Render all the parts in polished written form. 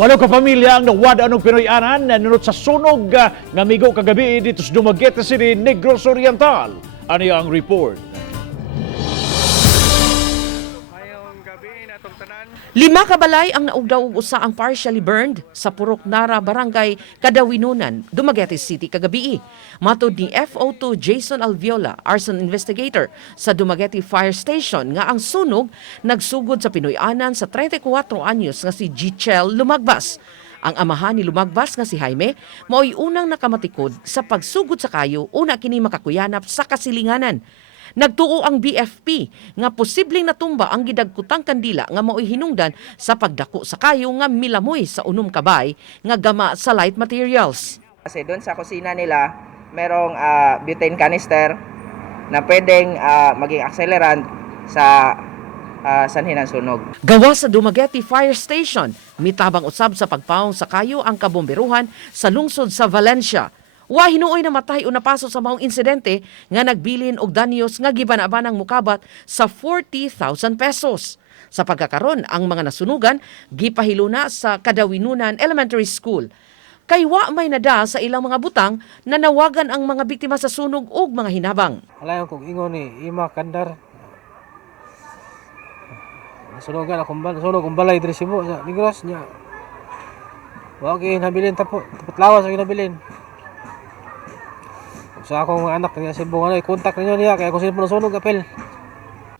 Walo ka pamilya ang nawada ng Pinoy-anan na nunot sa sunog nga migo kagabi dito sa Dumaguete City, Negros Oriental. Ano ang report? Mayong gabi na itong tanan. 5 ka balay ang naugdaw og usa ang partially burned sa Purok Nara, Barangay Kadawinunan, Dumaguete City kagabi. Matod ni FO2 Jason Alviola, arson investigator sa Dumaguete Fire Station, nga ang sunog nagsugod sa Pinoy-anan sa 34 anyos nga si Gichel Lumagbas. Ang amahan ni Lumagbas nga si Jaime mao'y unang nakamatikod sa pagsugod sa kayo una kini makakuyanap sa kasilinganan. Nagtuo ang BFP nga posibleng natumba ang gidagkutang kandila nga mao'y hinungdan sa pagdako sa kayo nga milamoy sa unom kabay nga gama sa light materials. Kasi doon sa kusina nila, merong butane canister na pwedeng maging accelerant sa sanhi ng sunog. Gawa sa Dumaguete Fire Station, mitabang usab sa pagpaong sa kayo ang kabomberuhan sa lungsod sa Valencia. Wa hinuoy na matay o napaso sa maong insidente nga nagbilin og danyos nga gibanabanang mukabat sa 40,000 pesos. Sa pagkakaron, ang mga nasunugan gipahiluna sa Kadawinunan Elementary School. Kay wa may nada sa ilang mga butang na nawagan ang mga biktima sa sunog ug mga hinabang. Alayon kong ingon ni Ima Kandar. Nasunugan akong balay diri Cebu sa Negros niya. Wa gyud nabilin tapos lawas gyud nabilin. Sa akong anak niya Cebu nga i-contact ninyo niya kaya kung sino po nasunog apel.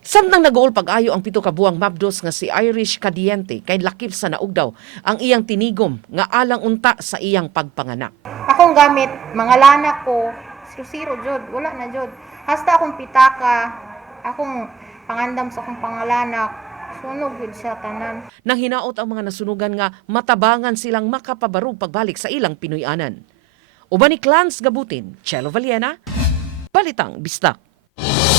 Samtang nag-uol pag-ayo ang 7 ka buwang mabdos nga si Irish Cadiente kay lakip sa naugdaw ang iyang tinigom nga alang unta sa iyang pagpanganak. Akong gamit, mga lanak ko, zero jud, wala na jud. Hasta akong pitaka, akong pangandam sa akong pangalanak, sunog jud siya tanan. Nang hinaot ang mga nasunugan nga matabangan silang makapabarug pagbalik sa ilang Pinoy-anan. Uban ni Clans Gabutin, Chelo Valiena, Balitang Bistak.